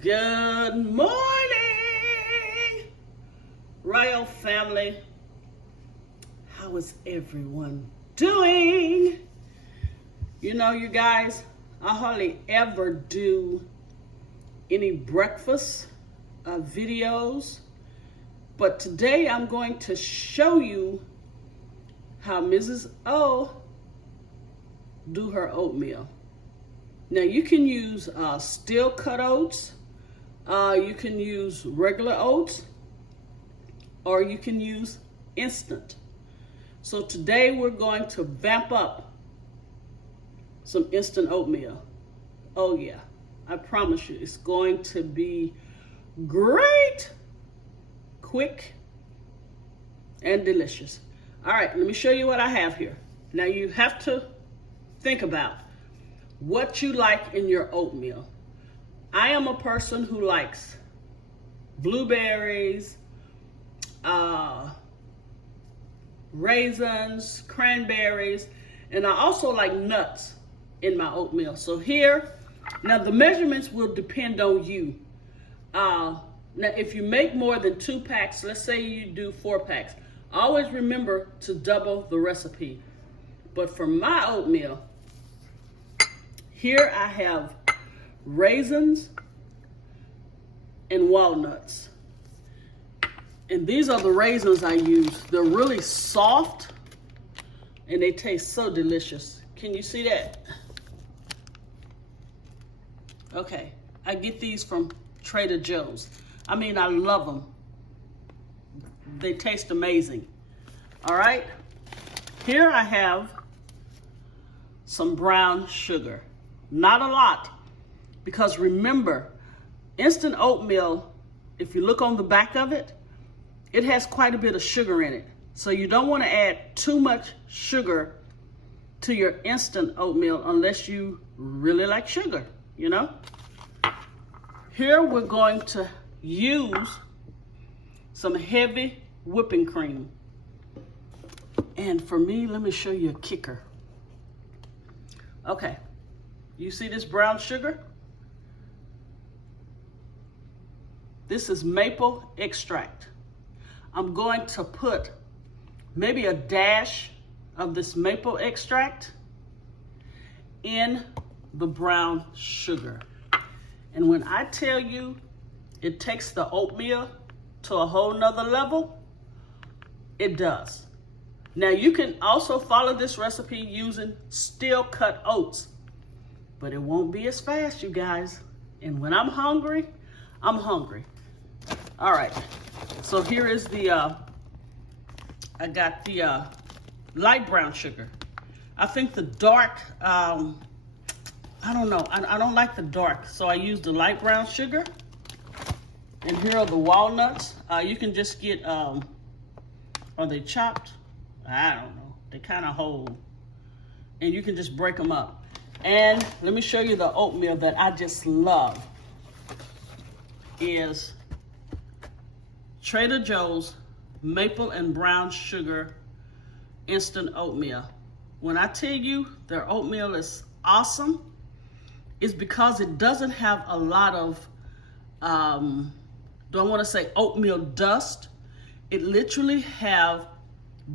Good morning, Royal family. How is everyone doing? You know, you guys, I hardly ever do any breakfast videos, but today I'm going to show you how Mrs. O do her oatmeal. Now you can use steel cut oats, you can use regular oats, or you can use instant. So today we're going to vamp up some instant oatmeal. Oh yeah, I promise you it's going to be great, quick, and delicious. All right, let me show you what I have here. Now you have to think about what you like in your oatmeal. I am a person who likes blueberries, raisins, cranberries, and I also like nuts in my oatmeal. So here, now the measurements will depend on you. Now if you make more than 2 packs, let's say you do 4 packs, always remember to double the recipe. But for my oatmeal, here I have raisins and walnuts. And these are the raisins I use. They're really soft and they taste so delicious. Can you see that? Okay, I get these from Trader Joe's. I mean, I love them. They taste amazing. All right, here I have some brown sugar. Not a lot, because remember, instant oatmeal, if you look on the back of it, it has quite a bit of sugar in it. So you don't want to add too much sugar to your instant oatmeal unless you really like sugar, you know? Here we're going to use some heavy whipping cream. And for me, let me show you a kicker. Okay. You see this brown sugar? This is maple extract. I'm going to put maybe a dash of this maple extract in the brown sugar. And when I tell you it takes the oatmeal to a whole nother level, it does. Now you can also follow this recipe using steel cut oats, but it won't be as fast, you guys. And when I'm hungry, I'm hungry. All right, so here is the, I got the light brown sugar. I think the dark, I don't know, I don't like the dark, so I use the light brown sugar. And here are the walnuts. You can just get, are they chopped? I don't know, they kind of whole. And you can just break them up. And let me show you the oatmeal that I just love. Is Trader Joe's maple and brown sugar instant oatmeal. When I tell you their oatmeal is awesome, it's because it doesn't have a lot of, don't want to say oatmeal dust. It literally have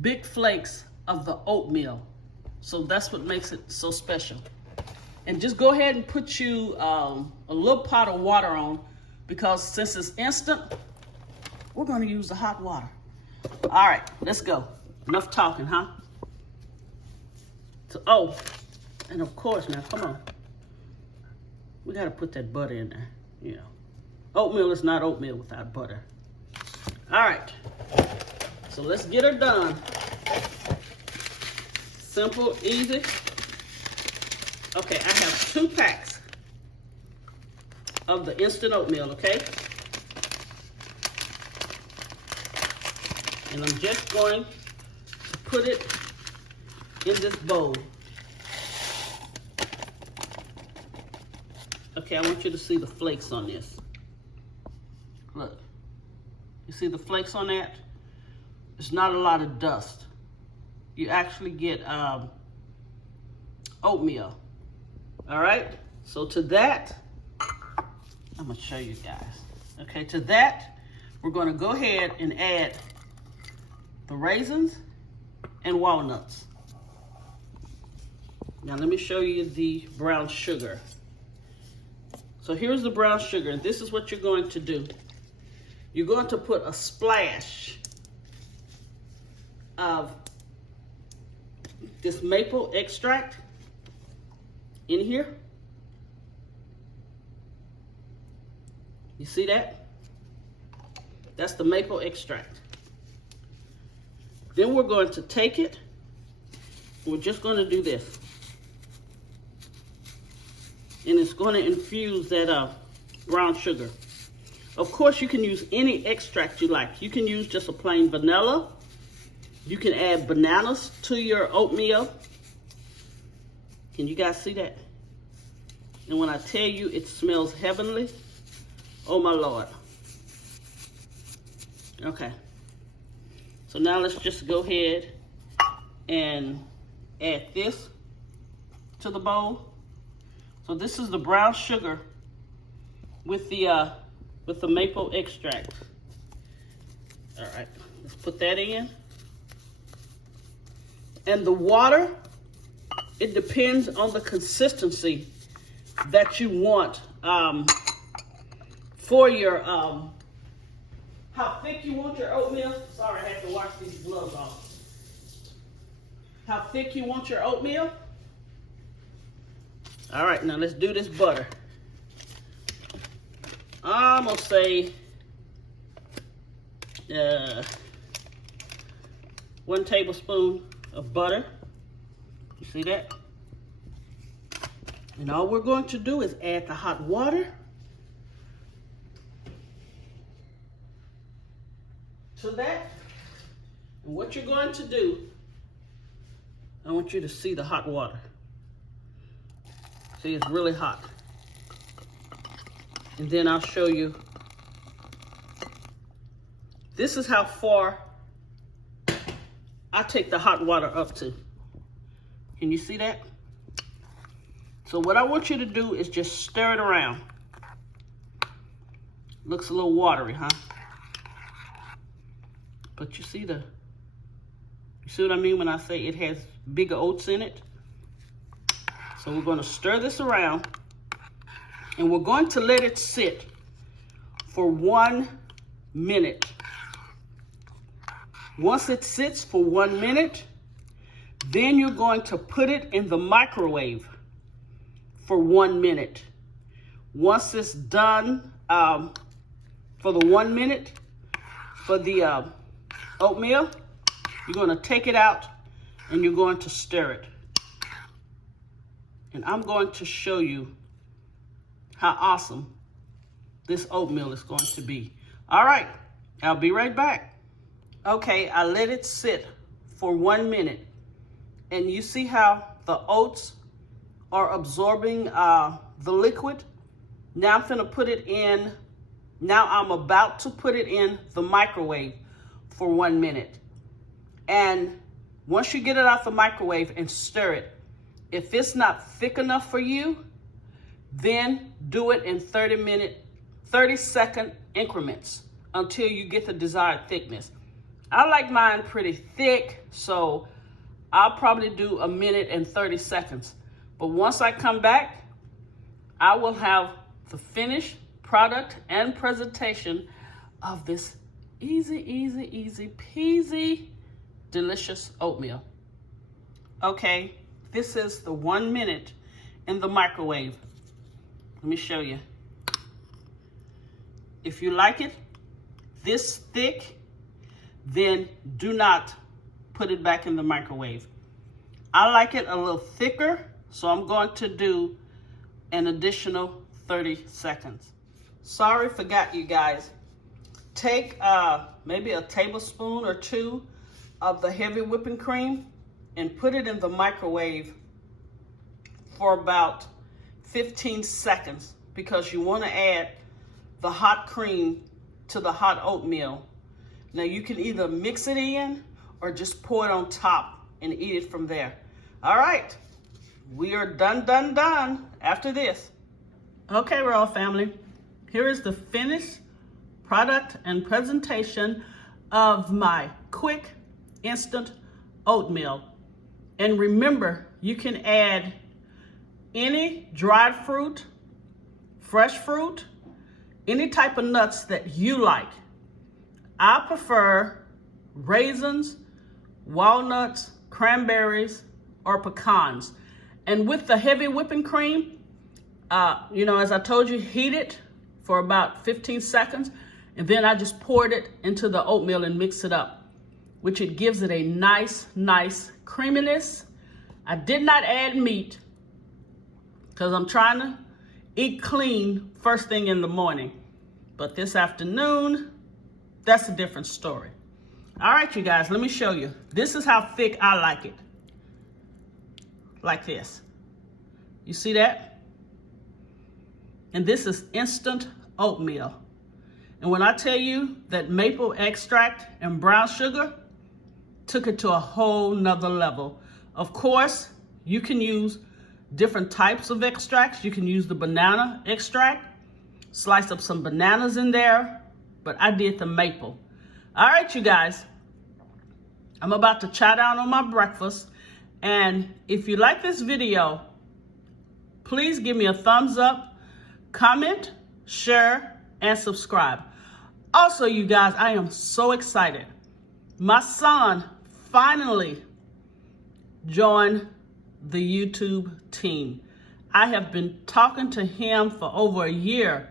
big flakes of the oatmeal. So that's what makes it so special. And just go ahead and put you a little pot of water on, because since it's instant, we're going to use the hot water. All right, let's go. Enough talking, huh? So, oh, and of course, now, come on. We got to put that butter in there, you know. Oatmeal is not oatmeal without butter. All right, so let's get her done. Simple, easy. Okay, I have 2 packs of the instant oatmeal, okay? And I'm just going to put it in this bowl. Okay, I want you to see the flakes on this. Look, you see the flakes on that? It's not a lot of dust. You actually get oatmeal. All right, so to that, I'm gonna show you guys. Okay, to that, we're gonna go ahead and add the raisins and walnuts. Now let me show you the brown sugar. So here's the brown sugar, and this is what you're going to do. You're going to put a splash of this maple extract in here. You see that? That's the maple extract. Then we're going to take it. We're just going to do this. And it's going to infuse that brown sugar. Of course, you can use any extract you like. You can use just a plain vanilla. You can add bananas to your oatmeal. Can you guys see that? And when I tell you it smells heavenly, oh my Lord. Okay. So now let's just go ahead and add this to the bowl. So this is the brown sugar with the maple extract. All right, let's put that in. And the water, it depends on the consistency that you want for your, how thick you want your oatmeal. Sorry, I had to wash these gloves off. How thick you want your oatmeal. All right, now let's do this butter. I'm gonna say 1 tablespoon of butter. You see that? And all we're going to do is add the hot water to that. And what you're going to do, I want you to see the hot water. See, it's really hot. And then I'll show you. This is how far I take the hot water up to. Can you see that? So what I want you to do is just stir it around. Looks a little watery, huh? But you see what I mean when I say it has bigger oats in it? So we're going to stir this around, and we're going to let it sit for 1 minute. Once it sits for 1 minute, then you're going to put it in the microwave for 1 minute. Once it's done for the 1 minute for the oatmeal, you're going to take it out and you're going to stir it. And I'm going to show you how awesome this oatmeal is going to be. All right, I'll be right back. Okay, I let it sit for 1 minute. And you see how the oats are absorbing the liquid? Now I'm gonna put it in, now I'm about to put it in the microwave for 1 minute. And once you get it out the microwave and stir it, if it's not thick enough for you, then do it in 30-second increments until you get the desired thickness. I like mine pretty thick, so I'll probably do 1 minute and 30 seconds. But once I come back, I will have the finished product and presentation of this easy peasy delicious oatmeal. Okay, this is the 1 minute in the microwave. Let me show you. If you like it this thick, then do not put it back in the microwave. I like it a little thicker, so I'm going to do an additional 30 seconds. Sorry, forgot you guys. Take maybe a tablespoon or 2 of the heavy whipping cream and put it in the microwave for about 15 seconds because you want to add the hot cream to the hot oatmeal. Now you can either mix it in or just pour it on top and eat it from there. All right, we are done after this. Okay, Royal family, here is the finished product and presentation of my quick instant oatmeal. And remember, you can add any dried fruit, fresh fruit, any type of nuts that you like. I prefer raisins, walnuts, cranberries, or pecans. And with the heavy whipping cream, as I told you, heat it for about 15 seconds. And then I just poured it into the oatmeal and mix it up, which it gives it a nice creaminess. I did not add meat because I'm trying to eat clean first thing in the morning. But this afternoon, that's a different story. All right, you guys, let me show you. This is how thick I like it. Like this. You see that? And this is instant oatmeal. And when I tell you that maple extract and brown sugar took it to a whole nother level. Of course, you can use different types of extracts. You can use the banana extract, slice up some bananas in there, but I did the maple. All right, you guys, I'm about to chow down on my breakfast. And if you like this video, please give me a thumbs up, comment, share, and subscribe. Also, you guys, I am so excited. My son finally joined the YouTube team. I have been talking to him for over a year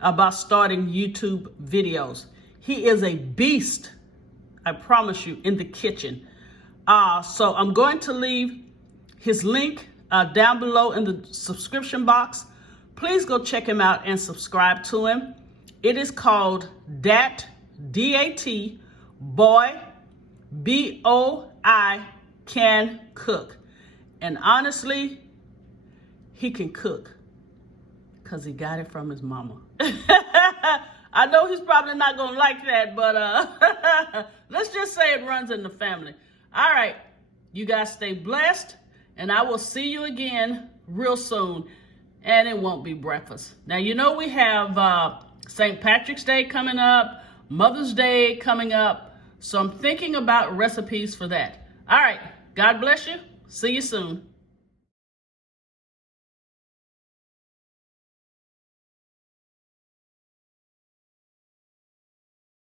about starting YouTube videos. He is a beast, I promise you, in the kitchen. So I'm going to leave his link down below in the subscription box. Please go check him out and subscribe to him. It is called Dat, D-A-T, Boy, B-O-I, Can Cook. And honestly, he can cook because he got it from his mama. I know he's probably not going to like that, but let's just say it runs in the family. All right, you guys stay blessed, and I will see you again real soon, and it won't be breakfast. Now, you know we have St. Patrick's Day coming up, Mother's Day coming up, so I'm thinking about recipes for that. All right, God bless you. See you soon.